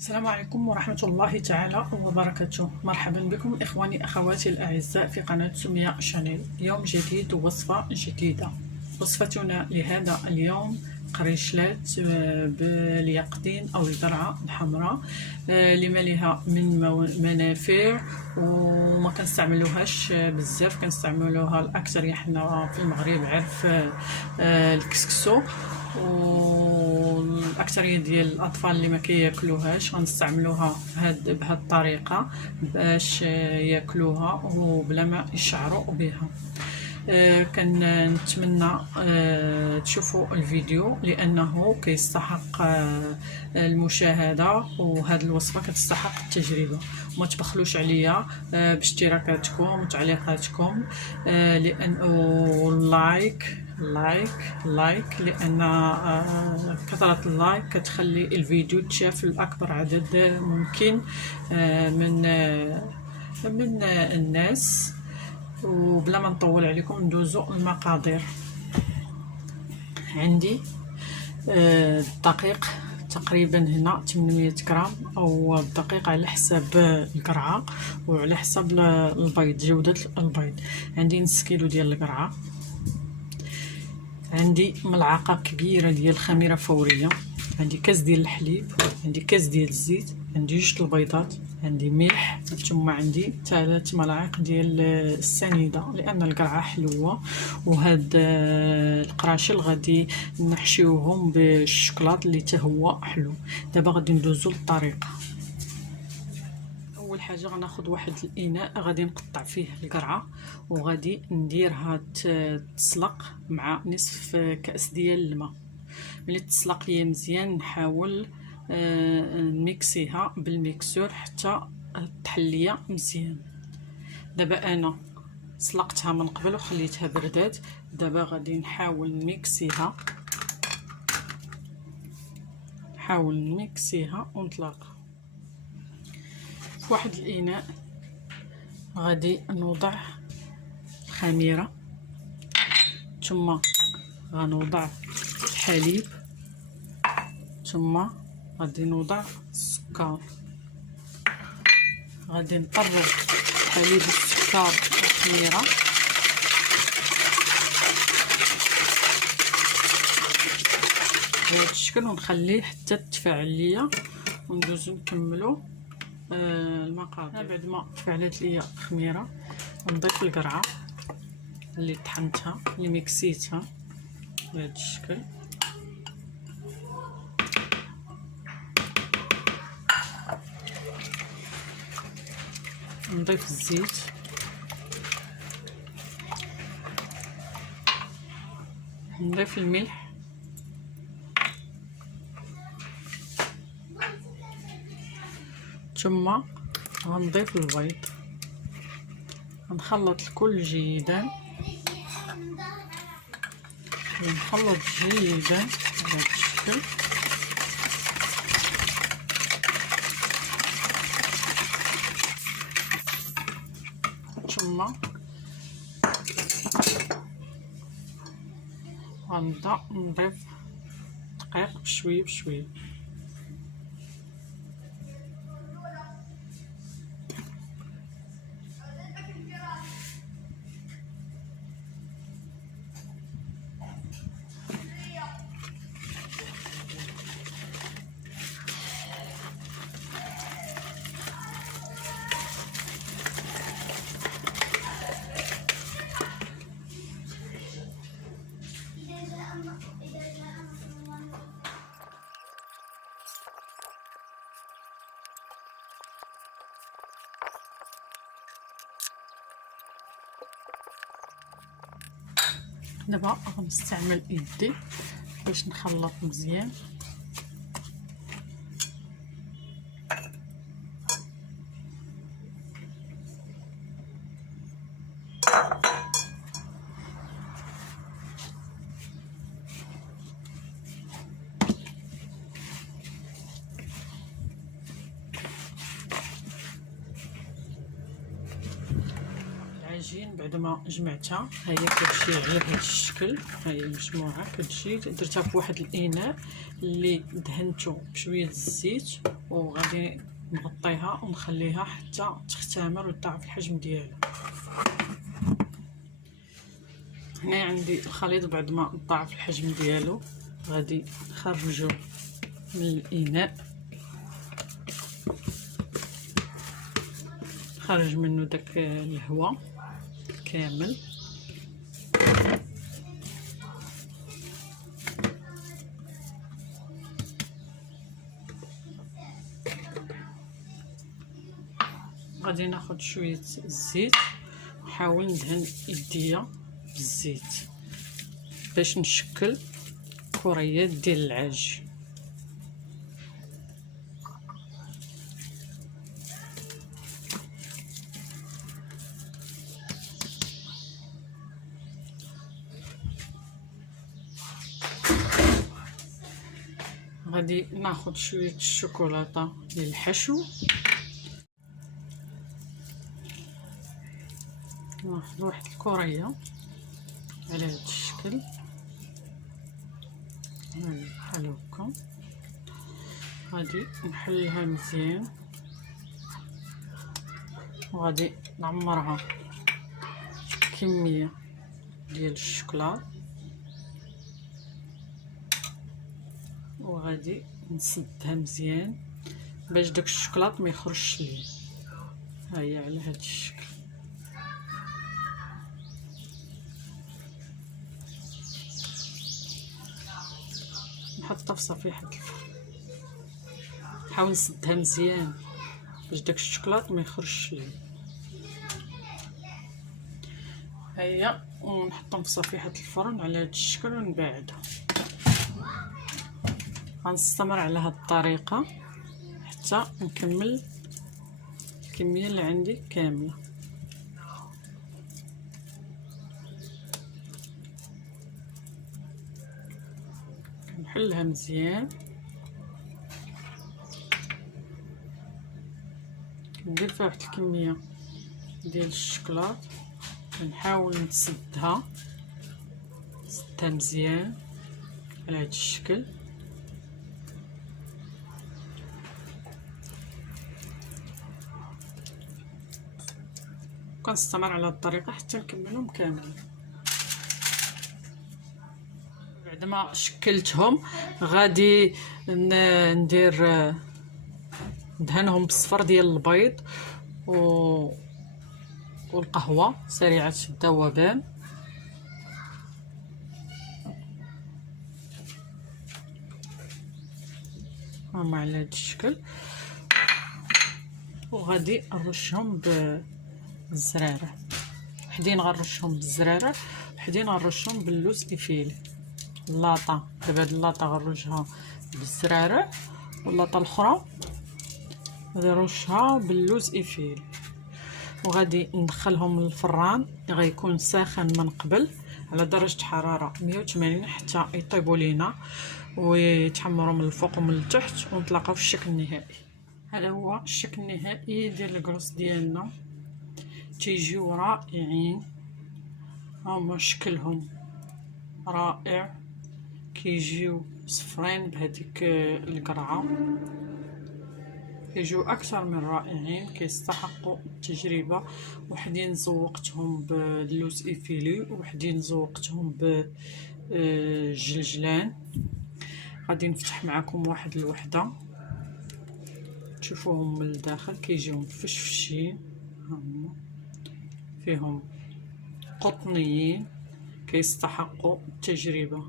السلام عليكم ورحمة الله تعالى وبركاته. مرحبا بكم إخواني أخواتي الأعزاء في قناة سمية شانيل. يوم جديد ووصفة جديدة. وصفتنا لهذا اليوم قريشلات باليقطين أو القرعة الحمراء لما لها من منافع وما كنستعملوهاش بزاف، كنستعملوها الأكثر حنا في المغرب عرف الكسكسو، والاكثريه ديال الاطفال اللي ما كياكلوهاش غنستعملوها بهذه الطريقه باش ياكلوها وبلا ما يشعروا بها. كنتمنى تشوفوا الفيديو لانه كيستحق المشاهده، وهذه الوصفه كتستحق التجربه. وما تبخلوش عليا باشتراكاتكم وتعليقاتكم لان لايك لان كثره اللايك كتخلي الفيديو يتشاف لاكبر عدد ممكن من الناس. وبلا ما نطول عليكم ندوزو المقادير. عندي الدقيق تقريبا هنا 800 غرام، او الدقيق على حساب القرعه وعلى حساب البيض، جوده البيض. عندي نص كيلو ديال القرعه، عندي ملعقه كبيره ديال الخميره فوريه، عندي كاس ديال الحليب، عندي كاس ديال الزيت، عندي جوج البيضات، عندي ملح، ثم عندي 3 ملاعق ديال السنيده لان القرعه حلوه. وهاد القراشل غادي نحشيوهم بالشوكولات اللي حتى هو حلو. دابا غادي ندوزو للطريقه. اول حاجه غناخذ واحد الاناء غادي نقطع فيه القرعه وغادي نديرها تسلق مع نصف كاس ديال الماء. ملي تسلق ليا مزيان نحاول نميكسيها بالميكسور حتى تحليا مزيان. دابا انا سلقتها من قبل وخليتها بردات، دابا غادي نحاول نميكسيها ونطلقها في واحد الاناء. غادي نوضع الخميره، ثم غنوضع الحليب، ثم غادي نوضع السكر. غادي نطرب الحليب والسكر والخميره بهذا الشكل ونخليه حتى تفاعل ليا وندوزو نكملو المقادير. بعد ما تفاعلت ليا الخميره نضيف القرعه اللي طحنتها اللي ميكسيتها بهذا الشكل. نضيف الزيت، نضيف الملح، ثم غنضيف البيض. غنخلط الكل جيدا، نخلط جيدا بهذا الشكل. ثم غنبدا نضيف الدقيق بشويه بشويه. دابا غنستعمل يدي باش نخلط مزيان. العجين بعد ما جمعتها ها هي كتجي على هذا الشكل. ها هي مجموعه كتجي درتها في واحد الاناء اللي دهنته بشويه الزيت، وغادي نغطيها ونخليها حتى تختمر وتضاعف الحجم ديالها. هنا عندي الخليط بعد ما ضاعف الحجم ديالو غادي نخرجو من الاناء، خرج منه داك الهواء كامل. غادي ناخد شويه الزيت نحاول ندهن يديا بالزيت باش نشكل كريات ديال العجين. غادي ناخد شويه الشوكولاته للحشو، ناخد واحد الكريه على هذا الشكل بحال هكا. غادي نحلها مزيان وغادي نعمرها كميه ديال الشوكولاط، وغادي نسدها مزيان باش داك الشوكولاط ما يخرجش ليا. ها هي على هذا الشكل. نحطها في صفيحه الفرن، نحاول نسدها مزيان باش داك الشوكولاط ما يخرجش ليا. ها هي ونحطهم في صفيحه الفرن على هذا الشكل ونبعدها. غنستمر على هذه الطريقه حتى نكمل الكميه اللي عندي كامله. نحلها مزيان، ندير فيها واحد الكميه ديال الشوكولاط، نحاول نسدها مزيان على هذا الشكل. كنستمر على الطريقه حتى نكملهم كاملين. بعد ما شكلتهم غادي ندير ندهنهم بالصفر ديال البيض والقهوه سريعه الذوبان. هما على هذا الشكل، وغادي نرشهم بالزراره. وحدين غنرشهم بالزراره، وحدين غنرشهم باللوز ايفيلي. اللاطه دابا هاد اللاطه غنرشها بالزراره، واللاطه الاخرى غادي نرشها باللوز ايفيلي. وغادي ندخلهم للفران اللي غيكون ساخن من قبل على درجه حراره 180 حتى يطيبوا لينا ويتحمروا من الفوق ومن التحت، ونتلاقاو في الشكل النهائي. هذا هو الشكل النهائي ديال الكروس ديالنا، تيجيو رائعين. هما شكلهم رائع، كيجيو صفرين بهذيك القرعه، كيجيو اكثر من رائعين، كيستحقوا التجربه. وحدين زوقتهم باللوز ايفيلي، وحدين زوقتهم بالجلجلان. غادي نفتح معكم واحد الوحده تشوفوهم من الداخل، كيجيو مفشفشين، هما فيهم قطنيين، كيستحقوا التجربه.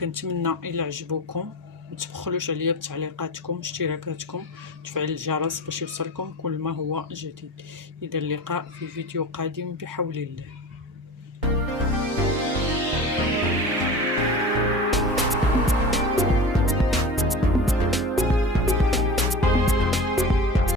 كنتمنى الى عجبوكم ما تبخلوش عليا بتعليقاتكم، اشتراكاتكم، تفعيل الجرس باش يوصلكم كل ما هو جديد. الى اللقاء في فيديو قادم بحول الله.